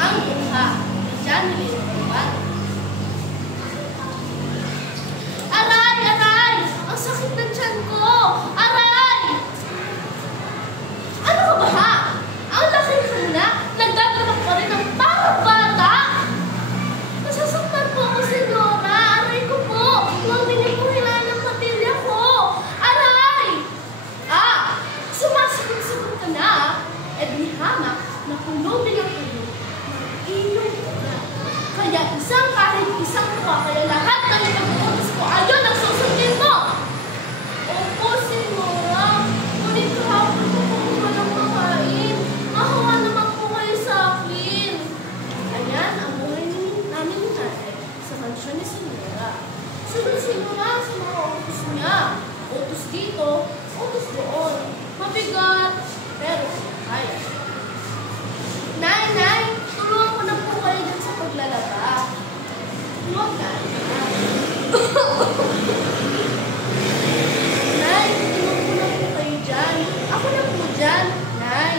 Ang Bungha ni John Lilipan. Aray! Aray! Ang sakit ng tiyan ko! Aray! Ano ka ba ha? Ang laki ka na! Nagdadalak pa rin ng parang bata! Nasasaktan po ako, Senyora! Aray ko po! Huwag niyo po hilaan ng patilya ko! Aray! Ah! Sumasagot-sagot ka na! E di hamak na puno din ang puno ng iyong na. Kaya isang kahit isang tuwa, kaya lahat ng ipag-utos ko, ayun ang susundin mo! Opo, Senyora. Ngunit kahapon ko po walang makain. Mahawa naman po kayo sa akin. Ayan ang buhay namin ni Nanay sa mansyon ni Senyora. Sunod-sunod nga sa mga utos niya. Utos dito, utos doon. Mabigat, pero kaya. Nay, tulungan ko na po kayo dyan sa paglalaba. Huwag na. Nay, tulungan ko na po kayo dyan. Ako na po dyan, Nay.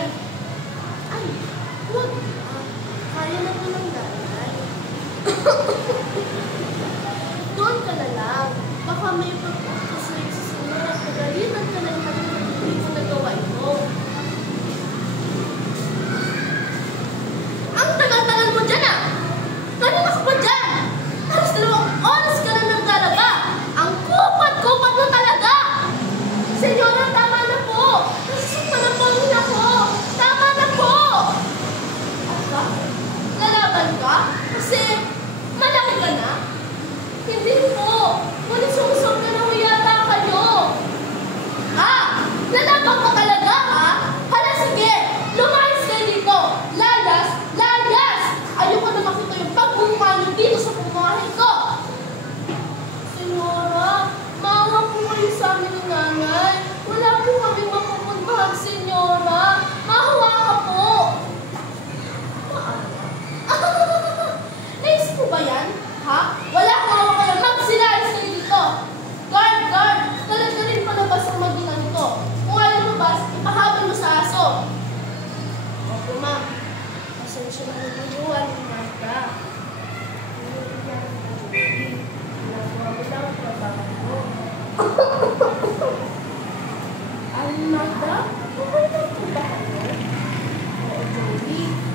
Ay, huwag na. Kaya na po ng nanay. Doon ka na lang. Baka may pagpapos rin sa sunod at pagalitan ka na yung hindi mo nagawa ito. Ang tagal-tagal mo dyan ah! Kanina ka pa dyan! Halos 2 oras ka na nagdalaga! Ang kupat-kupat mo talaga! Senyora, tama na po! Nasasaktan na po ang ina ko! Tama na po! Aba, lalaban ka? Kasi malaki ka na? Hindi po! Ngunit sumusok na na yata kayo! Ah! Lalaban ko talaga ha? Hala sige! Lumayas kayo dito! Layas! Layas! Ayoko na makita yung pagmumukha niyo dito sa pumuhay ko! Senyora, maawa po kayo sa amin ni Nanay. Wala po kami mapupuntahan, Senyora. Maawa ka po! Naisip mo ba yan? Ha? Wala akong maawa kayo. Magsilayas kayo dito! Guard! Guard! Talad ka rin palabas ang maginang ito. Kung ayaw lumabas, ipahabol mo sa aso. Opo, ma'am. Pasensya na naguluan ni Marta. Ginagawa mo lang ang trabaho mo. Ay, Marta? Okay lang po ba kayo? Oo, Joey.